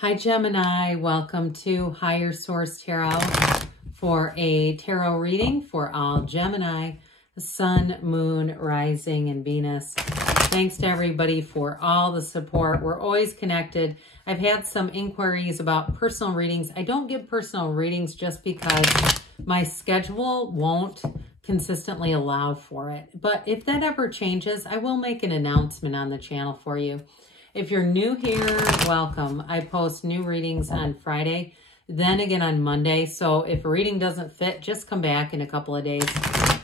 Hi Gemini, welcome to Higher Source Tarot for a tarot reading for all Gemini, Sun, Moon, Rising, and Venus. Thanks to everybody for all the support. We're always connected. I've had some inquiries about personal readings. I don't give personal readings just because my schedule won't consistently allow for it. But if that ever changes, I will make an announcement on the channel for you. If you're new here, welcome. I post new readings on Friday, then again on Monday. So if a reading doesn't fit, just come back in a couple of days.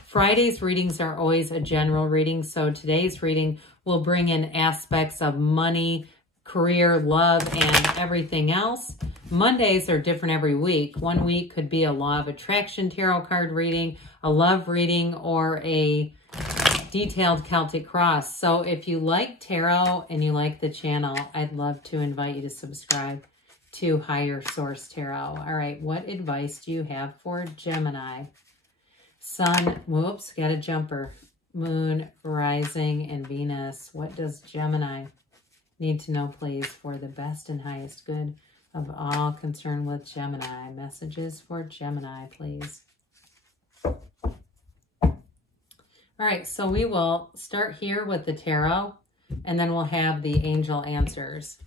Friday's readings are always a general reading. So today's reading will bring in aspects of money, career, love, and everything else. Mondays are different every week. One week could be a law of attraction tarot card reading, a love reading, or a detailed Celtic cross. So if you like tarot and you like the channel, I'd love to invite you to subscribe to Higher Source Tarot. All right, what advice do you have for Gemini? Sun, whoops, got a jumper. Moon, Rising, and Venus. What does Gemini need to know, please, for the best and highest good of all concerned with Gemini? Messages for Gemini, please. All right, so we will start here with the tarot, and then we'll have the angel answers.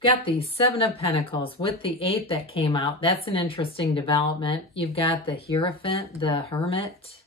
Got the Seven of Pentacles with the 8 that came out. That's an interesting development. You've got the Hierophant, the Hermit,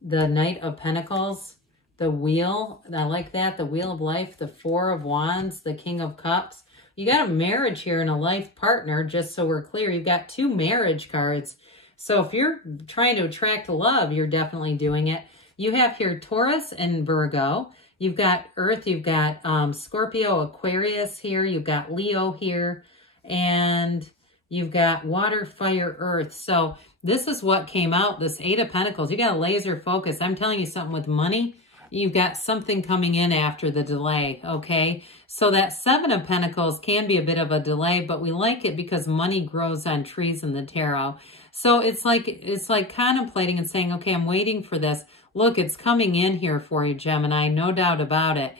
the Knight of Pentacles, the Wheel. I like that. The Wheel of Life, the Four of Wands, the King of Cups. You got a marriage here and a life partner, just so we're clear. You've got 2 marriage cards. So if you're trying to attract love, you're definitely doing it. You have here Taurus and Virgo. You've got Earth. You've got Scorpio, Aquarius here. You've got Leo here. And you've got Water, Fire, Earth. So this is what came out, this 8 of Pentacles. You got a laser focus. I'm telling you something with money. You've got something coming in after the delay, okay? So that 7 of Pentacles can be a bit of a delay, but we like it because money grows on trees in the tarot. So it's like contemplating and saying, okay, I'm waiting for this. Look, it's coming in here for you, Gemini, no doubt about it.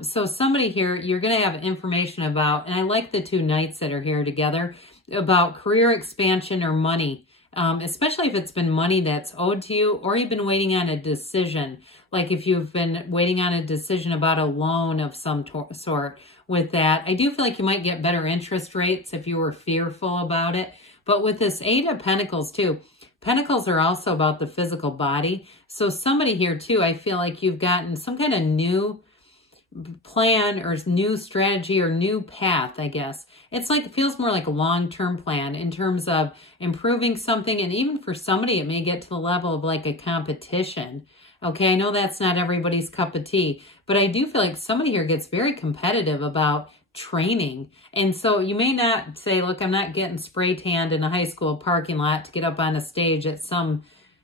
So somebody here, you're going to have information about, and I like the 2 knights that are here together, about career expansion or money, especially if it's been money that's owed to you or you've been waiting on a decision. Like if you've been waiting on a decision about a loan of some sort with that. I do feel like you might get better interest rates if you were fearful about it. But with this 8 of Pentacles too, Pentacles are also about the physical body. So somebody here too, I feel like you've gotten some kind of new plan or new strategy or new path, I guess. It's like, it feels more like a long-term plan in terms of improving something. And even for somebody, it may get to the level of like a competition. Okay, I know that's not everybody's cup of tea, but I do feel like somebody here gets very competitive about training. And so you may not say, look, I'm not getting spray tanned in a high school parking lot to get up on a stage at some,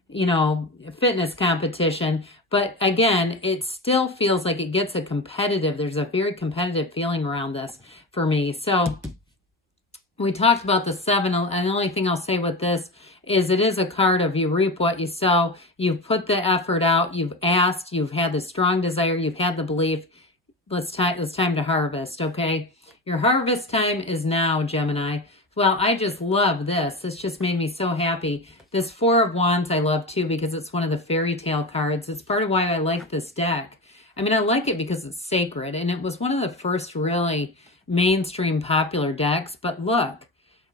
you know, fitness competition. But again, it still feels like it gets a competitive, there's a very competitive feeling around this for me. So we talked about the 7, and the only thing I'll say with this is it is a card of you reap what you sow. You've put the effort out, you've asked, you've had the strong desire, you've had the belief. It's time to harvest, okay? Your harvest time is now, Gemini. Well, I just love this. This just made me so happy. This 4 of Wands I love too because it's one of the fairy tale cards. It's part of why I like this deck. I mean, I like it because it's sacred, and it was one of the first really mainstream popular decks. But look,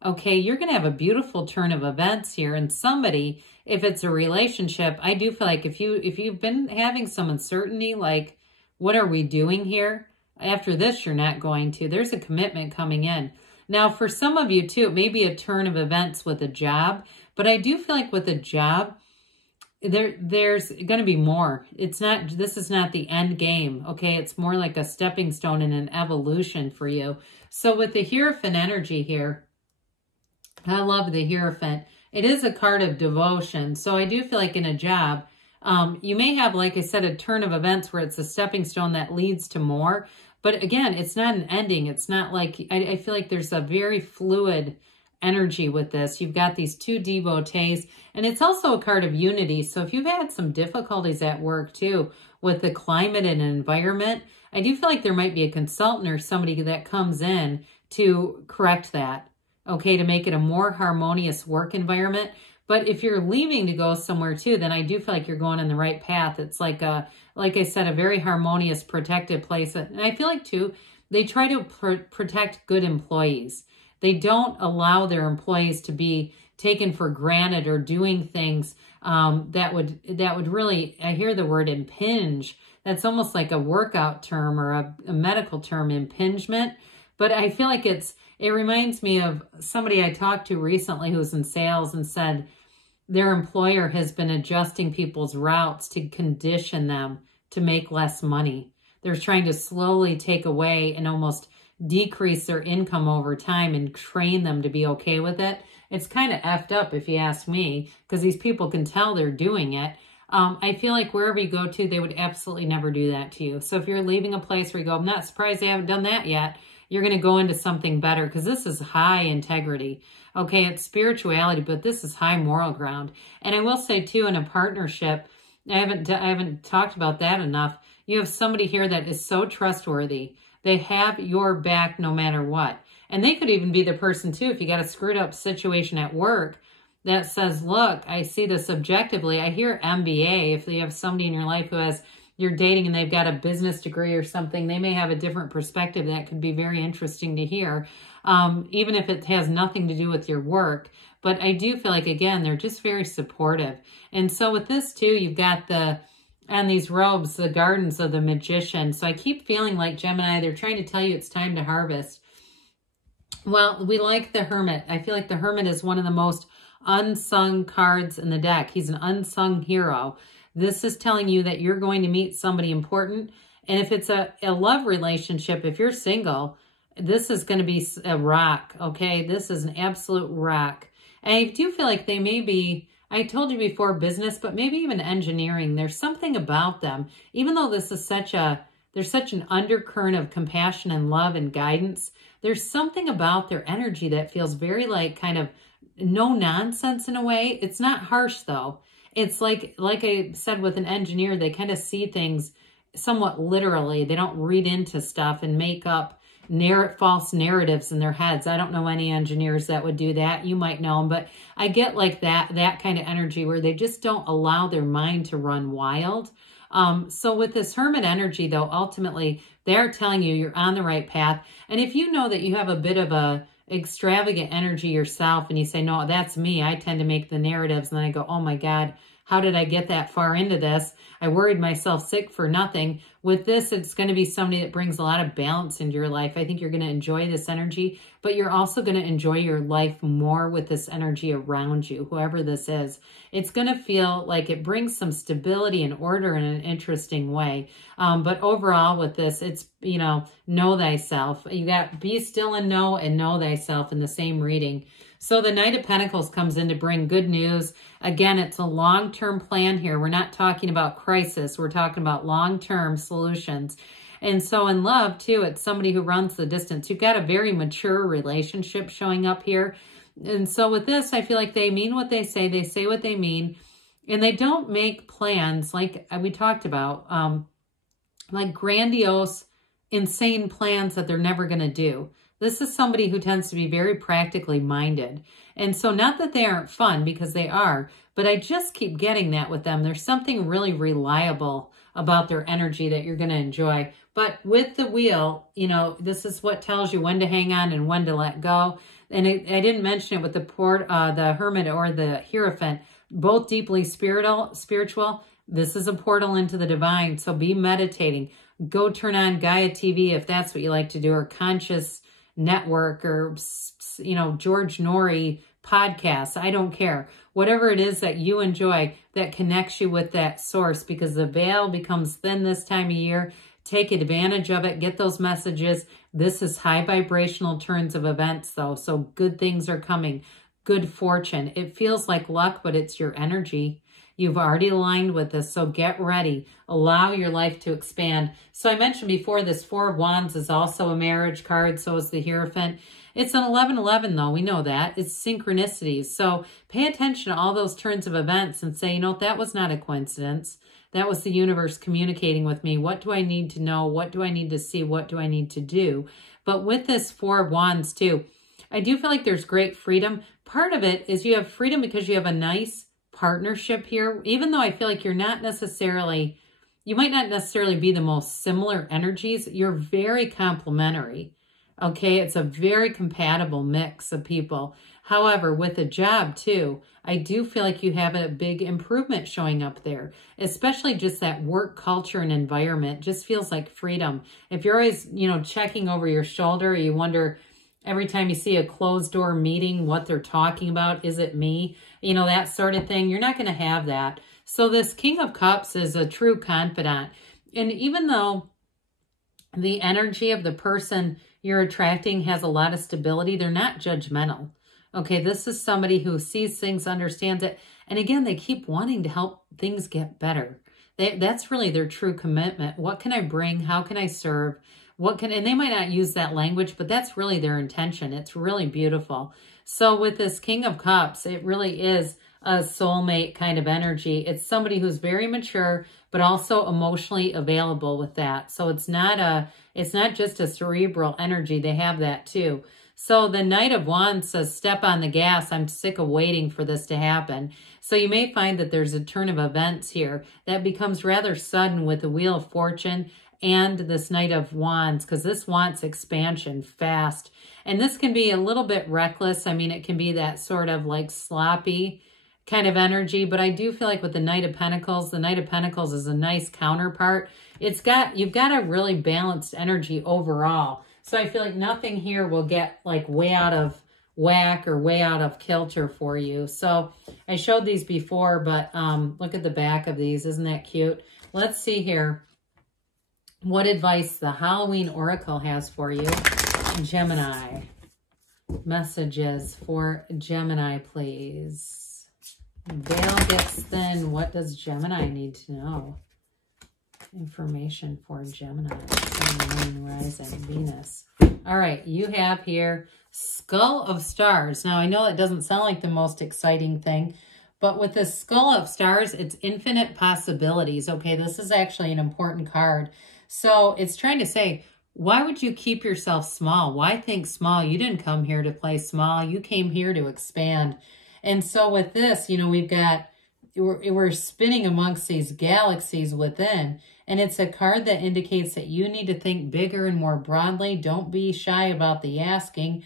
okay, you're going to have a beautiful turn of events here, and somebody, if it's a relationship, I do feel like if you've been having some uncertainty, like, what are we doing here? After this, you're not going to. There's a commitment coming in. Now, for some of you, too, it may be a turn of events with a job. But I do feel like with a job, there's going to be more. This is not the end game, okay? It's more like a stepping stone and an evolution for you. So with the Hierophant energy here, I love the Hierophant. It is a card of devotion. So I do feel like in a job, you may have, like I said, a turn of events where it's a stepping stone that leads to more. But again, it's not an ending. It's not like, I feel like there's a very fluid energy with this. You've got these 2 devotees, and it's also a card of unity. So if you've had some difficulties at work too with the climate and environment, I do feel like there might be a consultant or somebody that comes in to correct that, okay, to make it a more harmonious work environment. But if you're leaving to go somewhere too, then I do feel like you're going in the right path. It's like like I said, a very harmonious, protected place. And I feel like too, they try to protect good employees. They don't allow their employees to be taken for granted or doing things that would really, I hear the word impinge. That's almost like a workout term or a medical term, impingement. But I feel like it reminds me of somebody I talked to recently who was in sales and said their employer has been adjusting people's routes to condition them to make less money. They're trying to slowly take away and almost decrease their income over time and train them to be okay with it. It's kind of effed up if you ask me, because these people can tell they're doing it. I feel like wherever you go to, they would absolutely never do that to you. So if you're leaving a place where you go, I'm not surprised they haven't done that yet, you're going to go into something better, because this is high integrity. Okay, it's spirituality, but this is high moral ground. And I will say too, in a partnership, I haven't talked about that enough. You have somebody here that is so trustworthy. They have your back no matter what. And they could even be the person too, if you got a screwed up situation at work, that says, look, I see this objectively. I hear MBA. If you have somebody in your life who you're dating and they've got a business degree or something, they may have a different perspective that could be very interesting to hear, even if it has nothing to do with your work. But I do feel like, again, they're just very supportive. And so with this too, you've got on these robes, the gardens of the magician. So I keep feeling like, Gemini, they're trying to tell you it's time to harvest. Well, we like the Hermit. I feel like the Hermit is one of the most unsung cards in the deck. He's an unsung hero. This is telling you that you're going to meet somebody important. And if it's a love relationship, if you're single, this is going to be a rock, okay? This is an absolute rock. And I do feel like they may be, I told you before, business, but maybe even engineering. There's something about them. Even though this is there's such an undercurrent of compassion and love and guidance, there's something about their energy that feels very like kind of no nonsense in a way. It's not harsh though. It's like I said with an engineer, they kind of see things somewhat literally. They don't read into stuff and make up false narratives in their heads. I don't know any engineers that would do that. You might know them, but I get like that kind of energy where they just don't allow their mind to run wild. So with this Hermit energy though, ultimately they're telling you you're on the right path. And if you know that you have a bit of a extravagant energy yourself and you say, no, that's me, I tend to make the narratives, and then I go, oh my God, how did I get that far into this? I worried myself sick for nothing. With this, it's going to be somebody that brings a lot of balance into your life. I think you're going to enjoy this energy, but you're also going to enjoy your life more with this energy around you, whoever this is. It's going to feel like it brings some stability and order in an interesting way. But overall with this, it's, know thyself. You got be still and know thyself in the same reading. So the Knight of Pentacles comes in to bring good news. Again, it's a long-term plan here. We're not talking about crisis. We're talking about long-term solutions. And so in love, too, it's somebody who runs the distance. You've got a very mature relationship showing up here. And so with this, I feel like they mean what they say what they mean, and they don't make plans like we talked about, like grandiose, insane plans that they're never going to do. This is somebody who tends to be very practically minded. And so not that they aren't fun, because they are, but I just keep getting that with them. There's something really reliable about their energy that you're going to enjoy. But with the wheel, this is what tells you when to hang on and when to let go. And I didn't mention it with the Hermit or the Hierophant, both deeply spiritual. This is a portal into the divine. So be meditating. Go turn on Gaia TV if that's what you like to do, or Conscious Network, or George Norrie podcasts. I don't care. Whatever it is that you enjoy that connects you with that source, because the veil becomes thin this time of year. Take advantage of it. Get those messages. This is high vibrational turns of events though. So good things are coming. Good fortune. It feels like luck, but it's your energy. You've already aligned with this, so get ready. Allow your life to expand. So I mentioned before, this Four of Wands is also a marriage card, so is the Hierophant. It's an 11-11 though, we know that. It's synchronicities. So pay attention to all those turns of events and say, that was not a coincidence. that was the universe communicating with me. What do I need to know? What do I need to see? What do I need to do? But with this Four of Wands too, I do feel like there's great freedom. Part of it is you have freedom because you have a nice partnership here, even though I feel like you're not necessarily, you might not necessarily be the most similar energies. You're very complementary. Okay, it's a very compatible mix of people. However, with a job too, I do feel like you have a big improvement showing up there, especially just that work culture and environment just feels like freedom. If you're always, you know, checking over your shoulder, you wonder every time you see a closed door meeting, what they're talking about, is it me? You know, that sort of thing. You're not going to have that. So this King of Cups is a true confidant. And even though the energy of the person you're attracting has a lot of stability, they're not judgmental. Okay, this is somebody who sees things, understands it. And again, they keep wanting to help things get better. That's really their true commitment. What can I bring? How can I serve? And they might not use that language, but that's really their intention. It's really beautiful. So with this King of Cups, it really is a soulmate kind of energy. It's somebody who's very mature, but also emotionally available with that. So it's not just a cerebral energy. They have that too. So the Knight of Wands says, step on the gas. I'm sick of waiting for this to happen. So you may find that there's a turn of events here that becomes rather sudden with the Wheel of Fortune and this Knight of Wands, because this wants expansion fast. And this can be a little bit reckless. I mean, it can be that sort of like sloppy kind of energy, but I do feel like with the Knight of Pentacles is a nice counterpart. You've got a really balanced energy overall. So I feel like nothing here will get like way out of whack or way out of kilter for you. So I showed these before, but look at the back of these. Isn't that cute? Let's see here what advice the Halloween Oracle has for you. Gemini. Messages for Gemini, please. Veil gets thin. What does Gemini need to know? Information for Gemini. Sun, Moon, Rising, Venus. All right, you have here Skull of Stars. Now, I know that doesn't sound like the most exciting thing, but with this Skull of Stars, it's infinite possibilities. Okay, this is actually an important card. So it's trying to say, why would you keep yourself small? Why think small? You didn't come here to play small. You came here to expand. And so with this, you know, we're spinning amongst these galaxies within. And it's a card that indicates that you need to think bigger and more broadly. Don't be shy about the asking.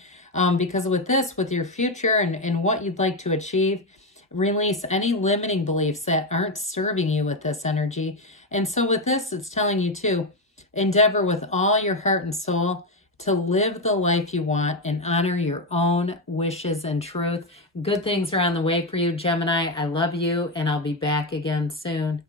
Because with this, with your future and what you'd like to achieve, release any limiting beliefs that aren't serving you with this energy. And so with this, it's telling you to endeavor with all your heart and soul to live the life you want and honor your own wishes and truth. Good things are on the way for you, Gemini. I love you, and I'll be back again soon.